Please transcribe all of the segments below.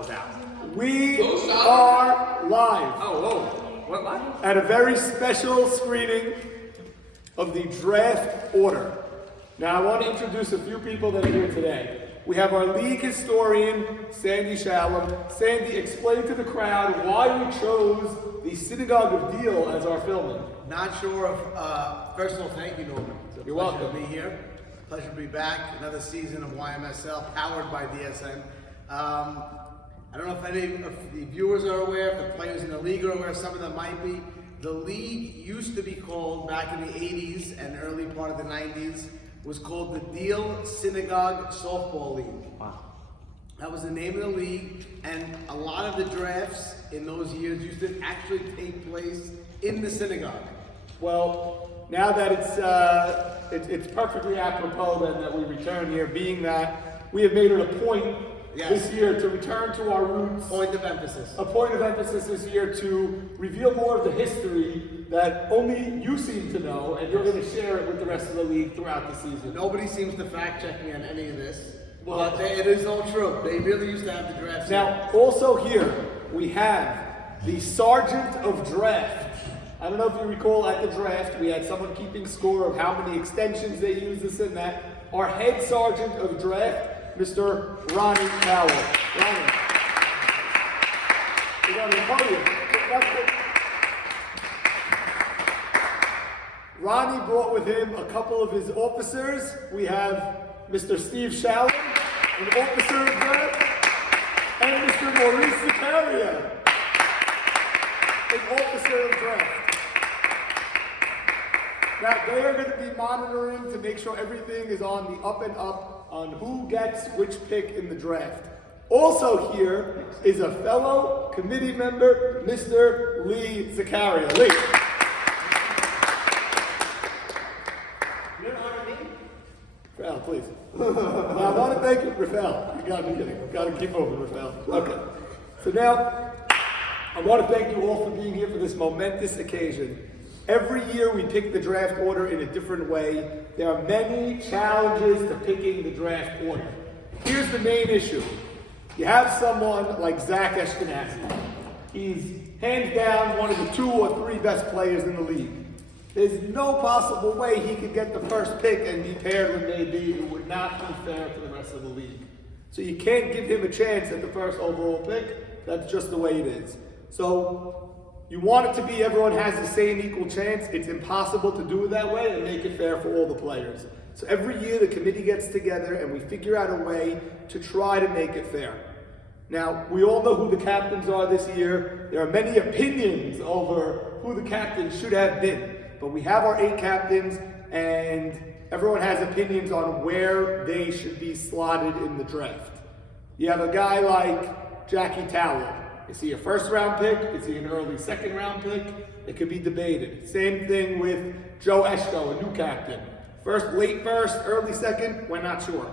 goes out. We are live. Oh, what live? At a very special screening of the draft order. Now I want to introduce a few people that are here today. We have our league historian, Sandy Shalom. Sandy, explain to the crowd why we chose the Synagogue of Deal as our filming. Not sure if, first of all, thank you, Norman. It's a You're pleasure welcome. to be here. Pleasure to be back. Another season of YMSL powered by DSN. I don't know if any of the viewers are aware, if the players in the league are aware, some of them might be. The league used to be called, back in the 80s and early part of the 90s, was called the Deal Synagogue Softball League. Wow. That was the name of the league, and a lot of the drafts in those years used to actually take place in the synagogue. Well, now that it's perfectly apropos then that we return here, being that we have made it a point this year to return to our roots. Point of emphasis. A point of emphasis this year to reveal more of the history that only you seem to know, and you're going to share it with the rest of the league throughout the season. Nobody seems to fact check me on any of this, but it is all true. They really used to have the drafts. Now, also here, we have the Sergeant of Draft. I don't know if you recall at the draft, we had someone keeping score of how many extensions they used, this and that. Our head Sergeant of Draft, Mr. Ronnie Powell. Ronnie. He's on the podium. Ronnie brought with him a couple of his officers. We have Mr. Steve Shalom, an officer of draft, and Mr. Maurice Zakaria, an officer of draft. Now, they are going to be monitoring to make sure everything is on the up and up on who gets which pick in the draft. Also here is a fellow committee member, Mr. Lee Zakaria. Lee. Rafael, please. Now, I want to thank you, Rafael. You got to be kidding. Got to keep moving, Rafael. Okay. So now, I want to thank you all for being here for this momentous occasion. Every year we pick the draft order in a different way. There are many challenges to picking the draft order. Here's the main issue. You have someone like Zach Ashkenazi. He's hands down one of the 2 or 3 best players in the league. There's no possible way he could get the first pick and be paired with maybe. It would not be fair to the rest of the league. So you can't give him a chance at the first overall pick. That's just the way it is. So you want it to be everyone has the same equal chance. It's impossible to do it that way and make it fair for all the players. So every year the committee gets together and we figure out a way to try to make it fair. Now, we all know who the captains are this year. There are many opinions over who the captains should have been. But we have our 8 captains, and everyone has opinions on where they should be slotted in the draft. You have a guy like Jackie Towler. Is he a first-round pick? Is he an early second-round pick? It could be debated. Same thing with Joe Eshko, a new captain. Late first, early second, we're not sure.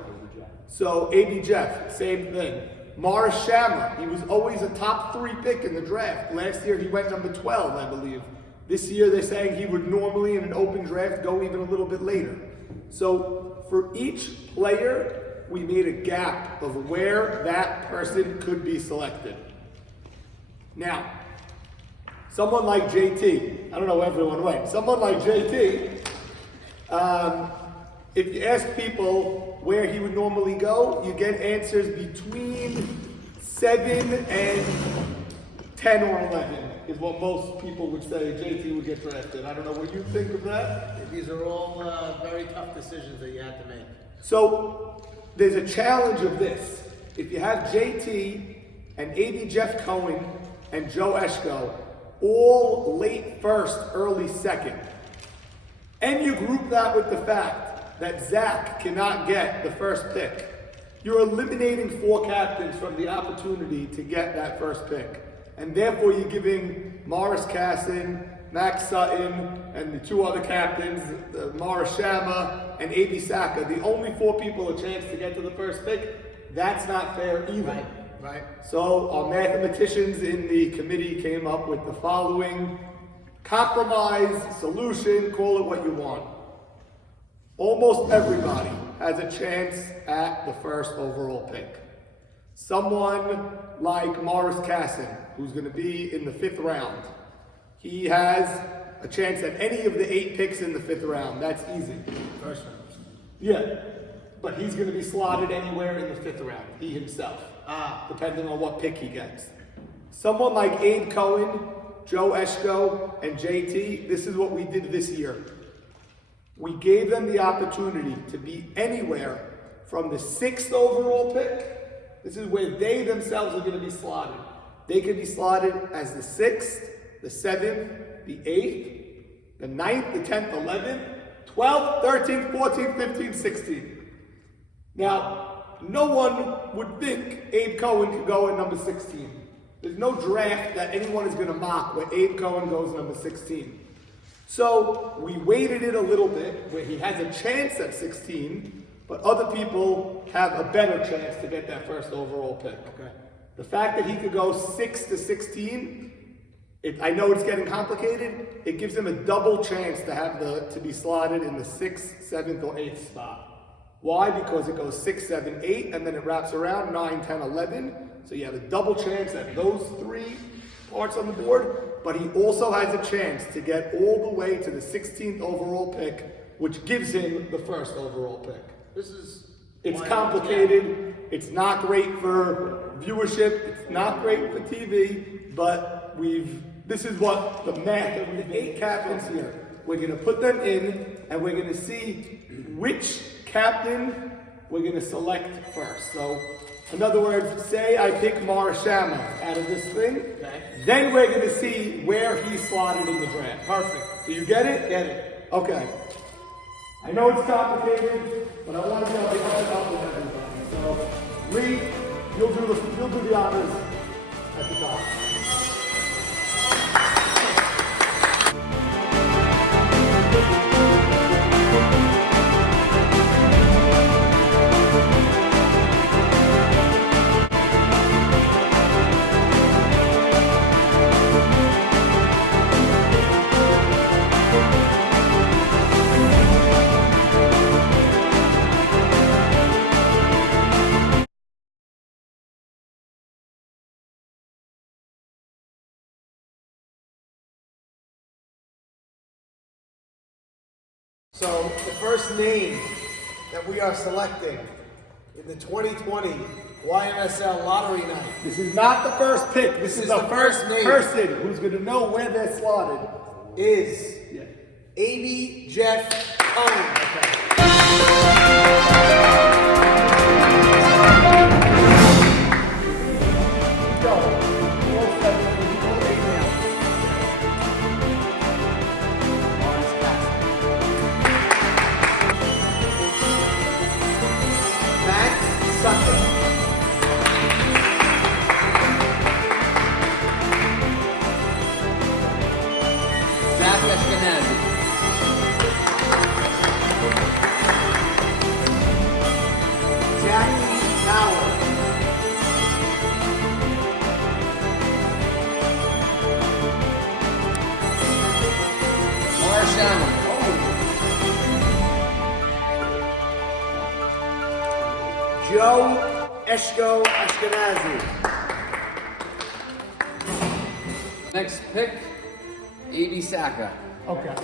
So A.B. Jeff, same thing. Morris Shama, he was always a top 3 pick in the draft. Last year he went number 12, I believe. This year they're saying he would normally in an open draft go even a little bit later. So for each player, we made a gap of where that person could be selected. Now, someone like JT, I don't know where everyone went, someone like JT, if you ask people where he would normally go, you get answers between 7 and 10 or 11. Is what most people would say JT would get drafted. I don't know what you think of that. These are all very tough decisions that you have to make. So there's a challenge of this. If you have JT and A.B. Jeff Cohen and Joe Eshko, all late first, early second, and you group that with the fact that Zach cannot get the first pick, you're eliminating 4 captains from the opportunity to get that first pick. And therefore you're giving Morris Casson, Max Sutton, and the 2 other captains, Morris Shama and A.B. Saka, the only 4 people a chance to get to the first pick. That's not fair either. Right. So our mathematicians in the committee came up with the following compromise, solution, call it what you want. Almost everybody has a chance at the first overall pick. Someone like Morris Casson, who's going to be in the 5th round. He has a chance at any of the 8 picks in the 5th round. That's easy. First round. Yeah, but he's going to be slotted anywhere in the 5th round, he himself, depending on what pick he gets. Someone like Abe Cohen, Joe Eschko, and JT, this is what we did this year. We gave them the opportunity to be anywhere from the 6th overall pick. This is where they themselves are going to be slotted. They could be slotted as the 6th, the 7th, the 8th, the 9th, the 10th, 11th, 12th, 13th, 14th, 15th, 16th. Now, no one would think Abe Cohen could go at number 16. There's no draft that anyone is going to mock where Abe Cohen goes number 16. So we weighted it a little bit where he has a chance at 16, but other people have a better chance to get that first overall pick. Okay. The fact that he could go 6 to 16, I know it's getting complicated. It gives him a double chance to have to be slotted in the 6th, 7th, or 8th spot. Why? Because it goes 6, 7, 8, and then it wraps around 9, 10, 11. So you have a double chance at those 3 parts on the board, but he also has a chance to get all the way to the 16th overall pick, which gives him the first overall pick. It's complicated. It's not great for viewership. It's not great for TV, but this is what the math that we've 8 captains here. We're going to put them in, and we're going to see which captain we're going to select first. So, in other words, say I pick Marashama out of this thing, Okay. then we're going to see where he's slotted in the draft. Perfect. Do you get it? Get it. Okay. I know it's complicated, but I want to be able to help with everybody. So, Lee, you'll do the honors at the top. So the first name that we are selecting in the 2020 YMSL Lottery Night. This is not the first pick. This is the first name. person who's going to know where they're slotted. Is Yeah. A.B. Jeff Cohen. Go. All 7, all 8 now. Max Sutton. Zach Ashkenazi. Jackie Bauer. Marshall. Joe Eschko Ashkenazi. Next pick, A.B. Saka. Okay.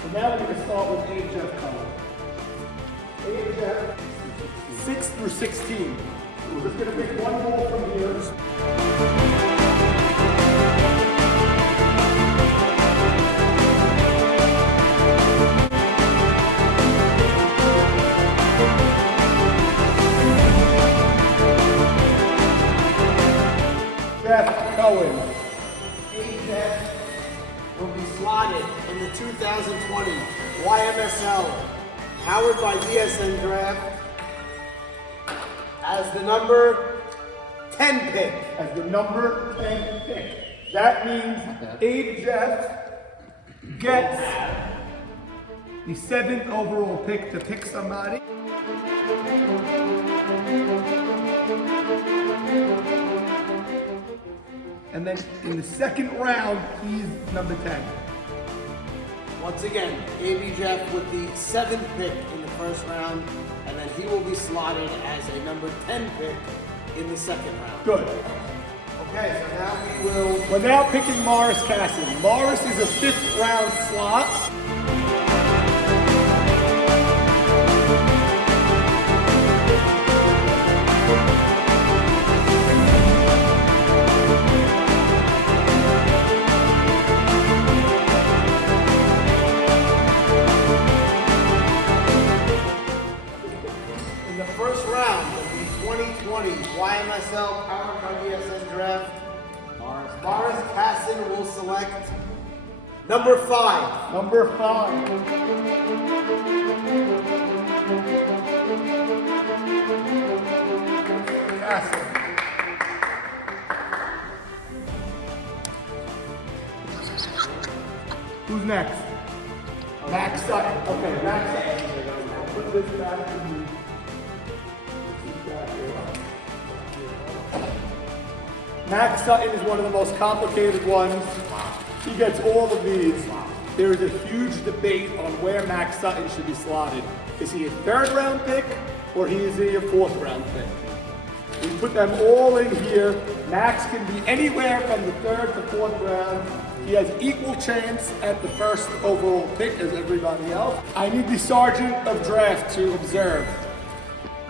So now we're going to start with A. Jeff Cohen. A. Jeff, 6 through 16. We're just going to pick one ball from here. Jeff Cohen. A-Jeff will be slotted in the 2020 YMSL powered by DSN draft as the number 10 pick. As the number 10 pick. That means Abe Jeff gets the 7th overall pick to pick somebody. And then in the second round, he's number 10. Once again, AB Jeff with the 7th pick in the first round, and then he will be slotted as a number 10 pick in the second round. Good. Okay, so now we will. We're now picking Morris Cassidy. Morris is a 5th round slot. In the first round of the 2020 YMSL Powered by DSN Draft, Morris Casson will select number 5. Number 5. Castle. Who's next? Max Sutton. Okay, Max Sutton. I'll put this back in the... Max Sutton is one of the most complicated ones. He gets all of these. There is a huge debate on where Max Sutton should be slotted. Is he a 3rd round pick or is he a 4th round pick? We put them all in here. Max can be anywhere from the 3rd to 4th round. He has equal chance at the 1st overall pick as everybody else. I need the sergeant of draft to observe.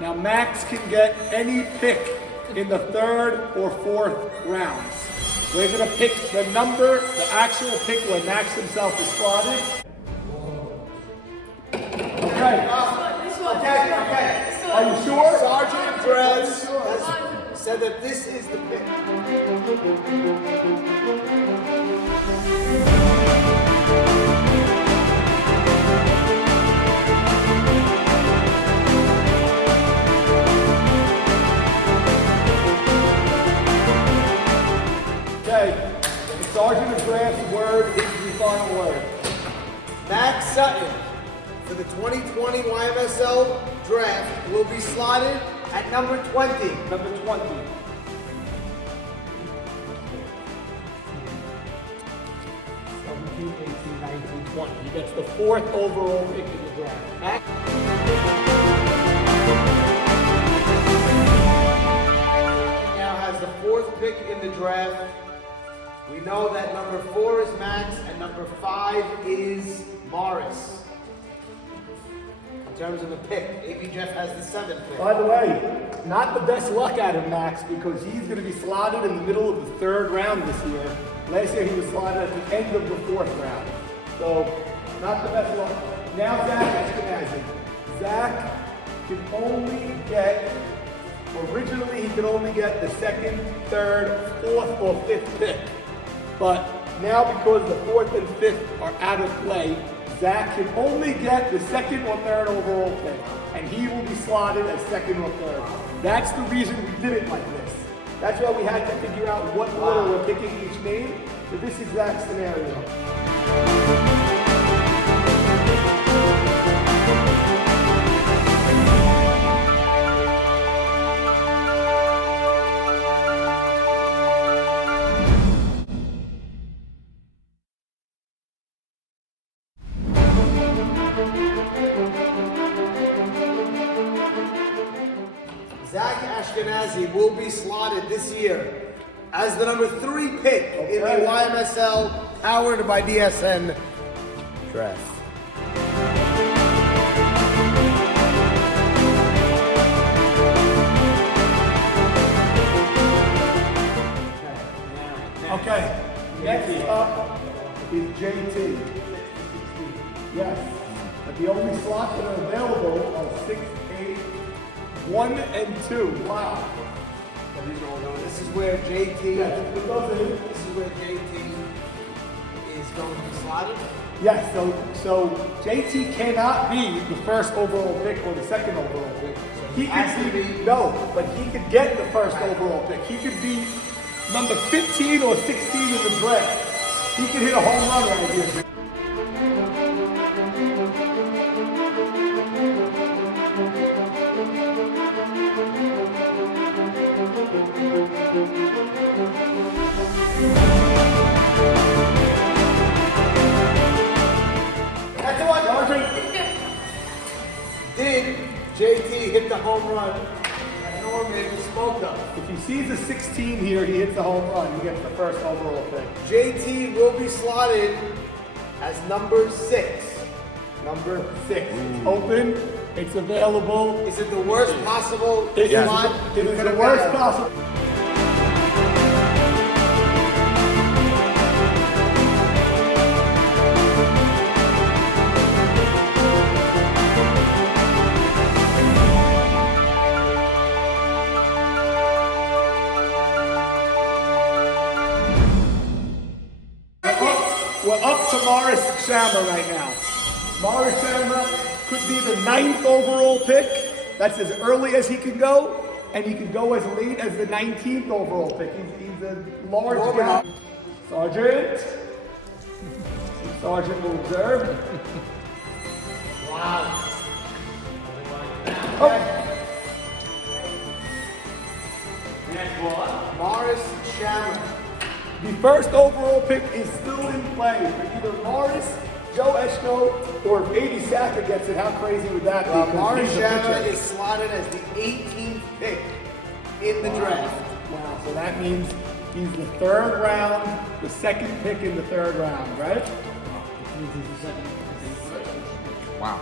Now Max can get any pick in the 3rd or 4th rounds. We're gonna pick the number, the actual pick where Max himself is slotted. Okay. Okay. Are you sure? Sergeant Dress has said that this is the pick. Okay. The sergeant of draft's word is the final word. Max Sutton for the 2020 YMSL Draft will be slotted at number 20. Number 20. 17, 18, 19, 20. He gets the 4th overall pick in the draft. Max. Now has the 4th pick in the draft. We know that number 4 is Max and number 5 is Morris. In terms of the pick, AB Jeff has the 7th pick. By the way, not the best luck out of Max because he's going to be slotted in the middle of the 3rd round this year. Last year he was slotted at the end of the 4th round. So, not the best luck. Now Zach Ashkenazi. Zach can only get, originally he could only get the 2nd, 3rd, 4th, or 5th pick. But now because the 4th and 5th are out of play, Zach can only get the 2nd or 3rd overall pick, and he will be slotted as 2nd or 3rd. That's the reason we did it like this. That's why we had to figure out what order we're picking each name for this exact scenario. Zach Ashkenazi will be slotted this year as the number 3 pick in the YMSL Powered by DSN Draft. Okay, next up is JT. Yes, but the only slots that are available are 6, 8, 1, and 2. Wow. This is where JT. Yes, it goes in. This is where JT is going to be slotted. Yes, so JT cannot be the 1st overall pick or the 2nd overall pick. He has could to be, be- no, but he could get the 1st overall pick. He could be number 15 or 16 in the draft. He could hit a home run right here. home run that Norman spoke of. If he sees a 16 here, he hits the home run. He gets the first overall pick. JT will be slotted as number 6. Number 6. It's open. It's available. Is it the worst possible It is, slot? it is the worst possible. We're up to Morris Shammer right now. Morris Shammer could be the 9th overall pick. That's as early as he can go, and he can go as late as the 19th overall pick. He's a large guy. Sergeant. Sergeant will observe. Wow. Oh. Morris Shammer. The first overall pick is still in play for either Morris, Joe Eschko, or if A.D. Saka gets it. How crazy would that be? Morris He's a Shammer pitcher. is slotted as the 18th pick in the draft. Wow, so that means he's the 3rd round, the 2nd pick in the 3rd round, right? Wow.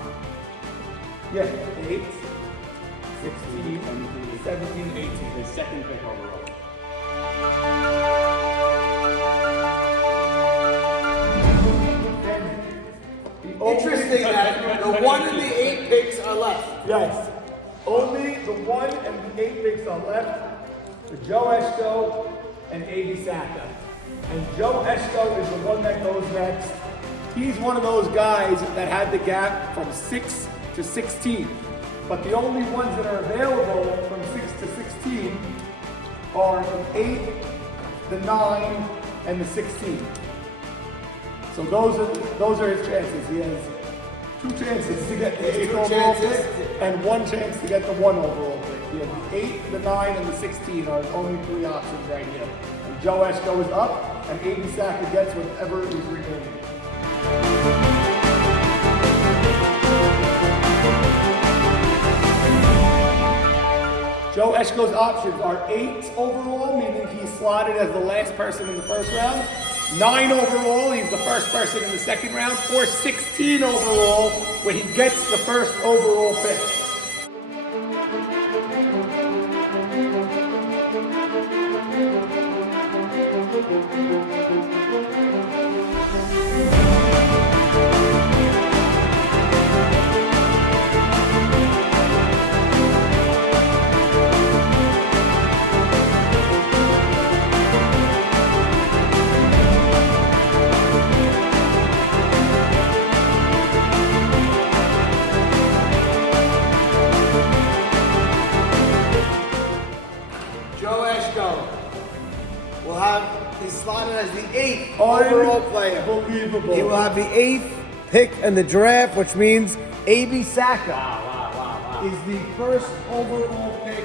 Yeah, 8, 16, 17, 18. The second pick overall. Interesting that the 1 and the 8 picks are left. Yes, only the 1 and the 8 picks are left for Joe Eschko and A.D. Saka. And Joe Eschko is the one that goes next. He's one of those guys that had the gap from 6 to 16. But the only ones that are available from 6 to 16 are the 8, the 9, and the 16. So those are his chances. He has 2 chances to get the 8th overall pick and 1 chance to get the 1 overall pick. He has the 8, the 9, and the 16 are his only 3 options right here. And Joe Eschko is up, and A.D. Saka gets whatever is remaining. Joe Eschko's options are 8 overall, meaning he's slotted as the last person in the first round. 9 overall, he's the first person in the 2nd round. Or 16 overall, where he gets the first overall pick. Joe Eschko will have, he's slotted as the 8th overall player. Unbelievable. He will have the 8th pick in the draft, which means A.B. Saka is the first overall pick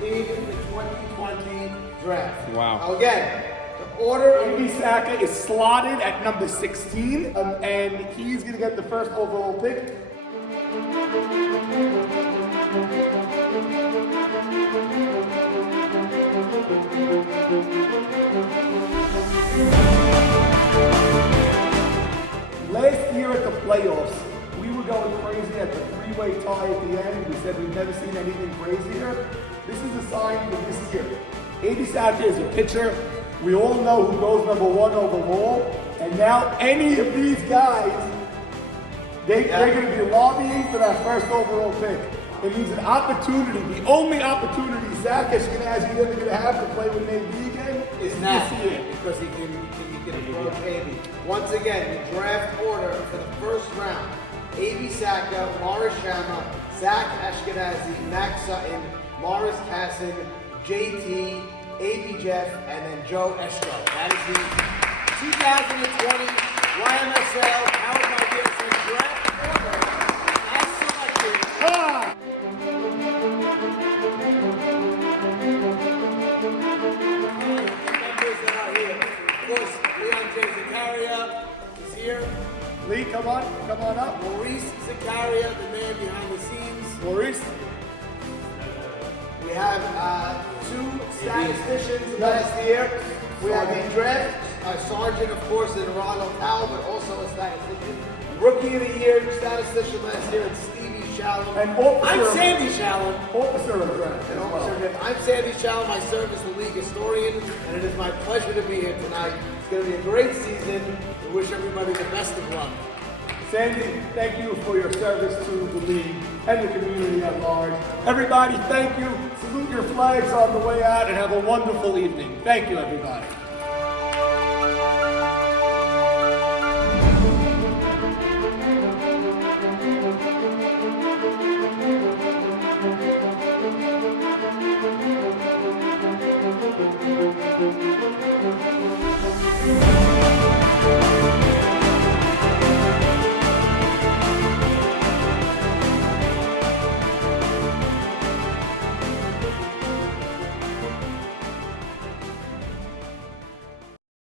in the 2020 draft. Wow. Now again, the order of A.D. Saka is slotted at number 16, and he's going to get the first overall pick. Last year at the playoffs, we were going crazy at the 3-way tie at the end. We said we've never seen anything crazier. This is a sign for this year. A.D. Saka is a pitcher. We all know who goes number 1 overall. And now any of these guys, they're going to be lobbying for that first overall pick. It means an opportunity. The only opportunity Zach Ashkenazi is ever going to have to play with Nate B again is now this year. because he can approach A.B. Once again, the draft order for the first round: A.B. Saka, Morris Shammer, Zach Ashkenazi, Max Sutton, Morris Casson, JT, A.B. Jeff, and then Joe Eschko. That is the 2020 YMSL Powered by DSN draft order as selected. Members that are here. Of course, Leon J. Zakaria is here. Lee, come on up. Maurice Zakaria, the man behind the scenes. Maurice. We have two statisticians last year. We have the draft sergeant, of course, in Ronald Powell, but also a statistician. Rookie of the Year statistician last year, it's Stevie Shallon. And I'm Sandy Shallon. Officer of draft. as well. I'm Sandy Shallon. I serve as the league historian, and it is my pleasure to be here tonight. It's going to be a great season. We wish everybody the best of luck. Sandy, thank you for your service to the league and the community at large. Everybody, thank you. Salute your flags on the way out and have a wonderful evening. Thank you, everybody.